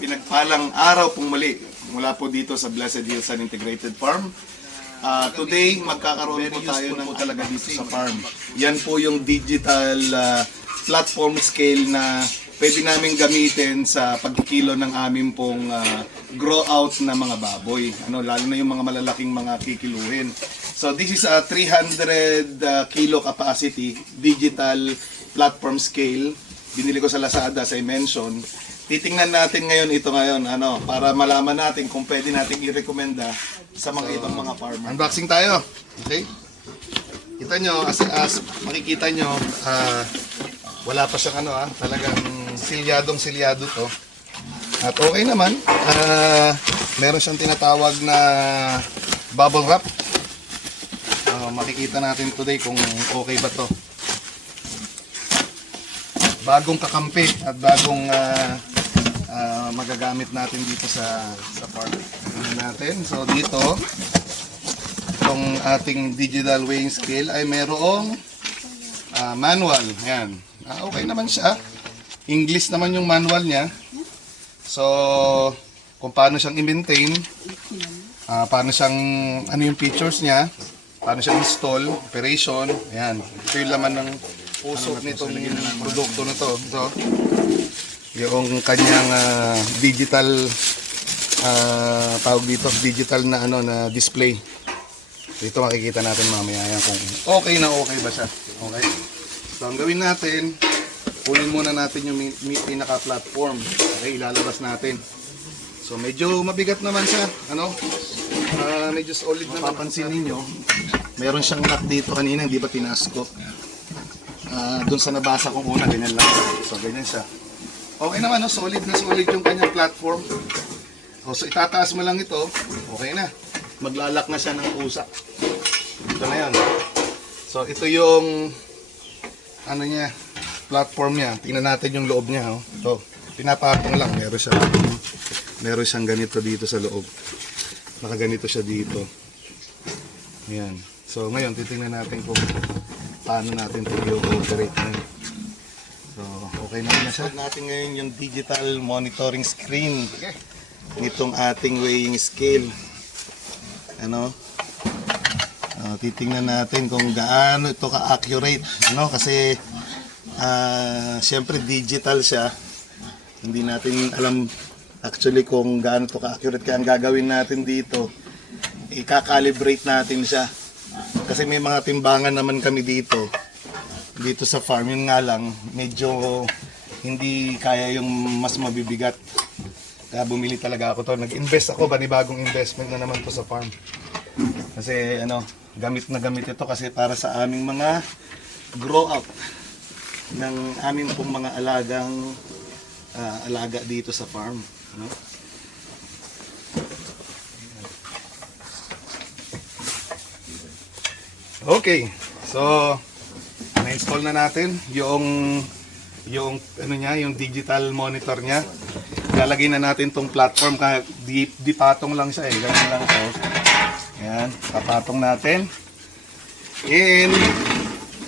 Pinagpalang araw pong muli mula po dito sa Blessed Hills Sun Integrated Farm. Today, magkakaroon po tayo ng talaga dito sa farm. Yan po yung digital platform scale na pwede namin gamitin sa pagkikilo ng aming pong grow out na mga baboy. Lalo na yung mga malalaking mga kikiluhin. So this is a 300 kilo capacity digital platform scale. Binili ko sa Lazada, as I mentioned. Titingnan natin ngayon ito para malaman natin kung pwede natin i-recommenda sa mga ibang mga farmer. Unboxing tayo. Okay? Kita nyo, as makikita nyo, wala pa siyang talagang silyadong-silyado to. At okay naman, meron siyang tinatawag na bubble wrap. Makikita natin today kung okay ba to. Bagong kakampi at bagong magagamit natin dito sa farm natin. So dito, itong ating digital weighing scale ay merong manual. Ayan. Okay naman siya. English naman yung manual niya. So, kung paano siyang i-maintain, paano siyang, ano yung features niya, paano siyang install, operation, ayan. Ito yung laman ng usok nitong produkto na to. So, yung kanyang digital tawag dito, digital na na display. Dito makikita natin mamaya yan kung okay na okay ba siya. Okay. So ang gawin natin, kunin muna natin yung pinaka-platform. Okay, ilalabas natin. So medyo mabigat naman siya, medyo solid na. Mapapansin niyo, meron siyang lock dito kanina, hindi ba tinaas ko? Doon sa nabasa kong una, ganyan lang. So ganyan siya. Okay naman, solid na solid yung kanyang platform. So itataas mo lang ito, okay na. Maglalak na siya ng usak. Ito na yan. So ito yung niya, platform niya. Tingnan natin yung loob niya. So pinapatong lang. Meron siyang ganito dito sa loob. Nakaganito siya dito. Ayan. So ngayon titingnan natin kung paano natin ito i-operate ngayon. So, okay na siya. Natin ngayon yung digital monitoring screen nitong ating weighing scale. Titingnan natin kung gaano ito ka-accurate. Kasi siyempre digital siya. Hindi natin alam actually kung gaano ito ka-accurate. Kaya ang gagawin natin dito, i-calibrate natin siya. Kasi may mga timbangan naman kami dito sa farm, yun nga lang medyo hindi kaya yung mas mabibigat, kaya bumili talaga ako to. Nag-invest ako, bagong investment na naman to sa farm kasi gamit na gamit ito kasi para sa aming mga grow out ng aming pong mga alaga dito sa farm. Okay, so na-install na natin yung yung digital monitor niya. Lalagay na natin tong platform kaya di patong lang siya ganyan lang to. Ayan, papatong natin. And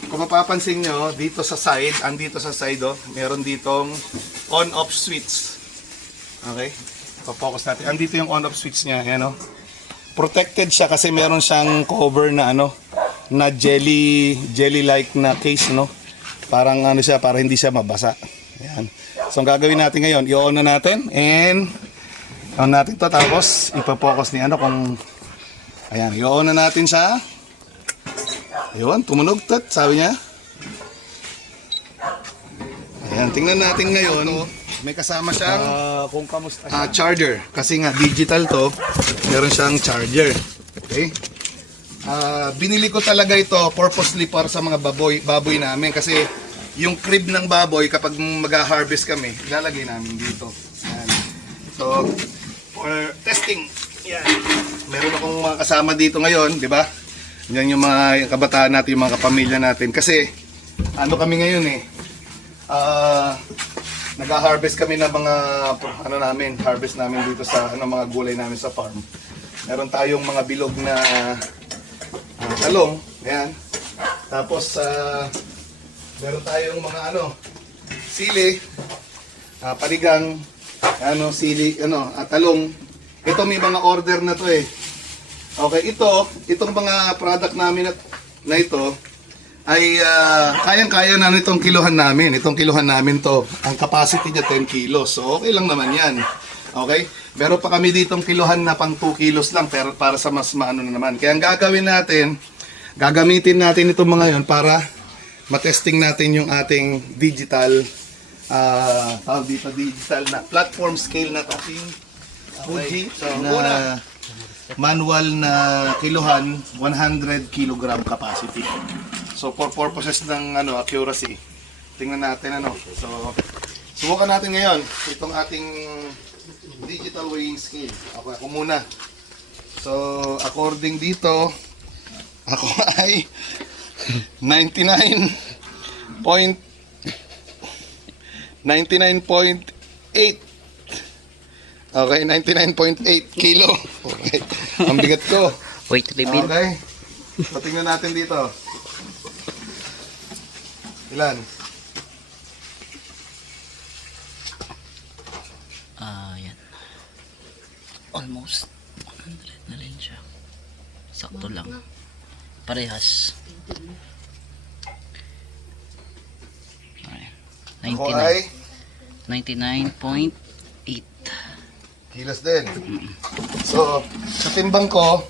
kung mapapansin nyo, dito sa side, meron ditong on-off switch. Okay? Pa-focus natin. Andito yung on-off switch niya, ayan protected siya kasi meron siyang cover na na jelly-like na case, Parang siya, para hindi siya mabasa. Ayan. So, ang gagawin natin ngayon, i-on na natin and on natin to tapos ipa-focus ni kung ayan, i-on na natin siya. Ayun, tumunog sabi niya. Ayan, tingnan natin ngayon. May kasama siyang kung kamusta charger. Kasi nga, digital to, meron siyang charger. Okay? Binili ko talaga ito purposely para sa mga baboy namin kasi yung crib ng baboy kapag mag-harvest kami, ilalagay namin dito. Yan. So, for testing, yan. Meron akong mga kasama dito ngayon, di ba? Yan yung mga kabataan natin, yung mga kapamilya natin. Kasi, kami ngayon nag-harvest kami ng mga, harvest namin dito sa, mga gulay namin sa farm. Meron tayong mga bilog na talong, ayan. Tapos, meron tayong mga sili. panigang, sili, talong. Ito may mga order na to eh. Okay, itong mga product namin na ito ay kayang-kaya na itong kiluhan namin. Itong kiluhan namin to. Ang capacity niya 10 kilos. So okay lang naman yan. Okay? Meron pa kami ditong kiluhan na pang 2 kilos lang pero para sa mas maano na naman. Kaya ang gagawin natin, gagamitin natin itong mga yon para matesting natin yung ating digital digital na platform scale na to. Fuji so, na manual na kiluhan 100 kilogram capacity. So for purposes ng accuracy, tingnan natin So subukan natin ngayon itong ating digital weighing scale. Ako muna. So according dito, ako ay 99.8. Okay, 99.8 kilo. Okay. Ang bigat ko. Weight reveal. Okay. So tingnan natin dito. Ilan? Yan. Almost 100 na rin siya. Sakto lang. Parehas. Ako ay 99.8. kilos din. So, sa timbang ko,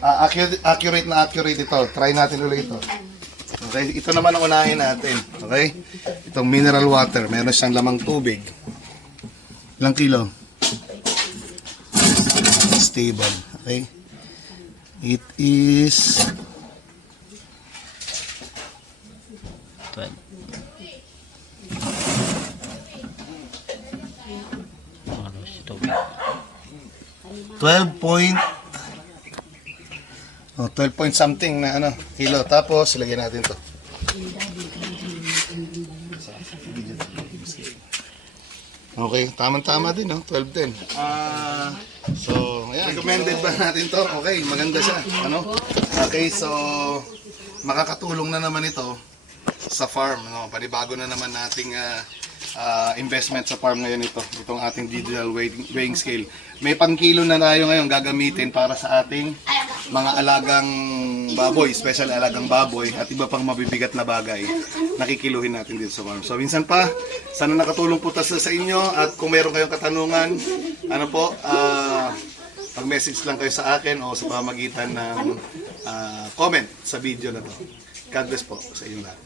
accurate na accurate ito. Try natin ulit ito. Okay, ito naman ang unahin natin. Okay? Itong mineral water, meron siyang lamang tubig. Ilang kilo? Stable. Okay? It is 12. Tubig. 12 point something na kilo. Tapos, ilagay natin to. Okay, tamang-tama din, 12 din. So, ayan, recommended ba natin to? Okay, maganda siya. Okay, so, makakatulong na naman ito sa farm. Panibago na naman nating investment sa farm ngayon itong ating digital weighing scale. May pang-kilo na tayo ngayon gagamitin para sa ating mga alagang baboy, special alagang baboy at iba pang mabibigat na bagay nakikiluhin natin dito sa farm. So minsan pa, sana nakatulong po sa inyo at kung meron kayong katanungan, pag-message lang kayo sa akin o sa pamagitan ng comment sa video na to. God bless po sa inyo lahat.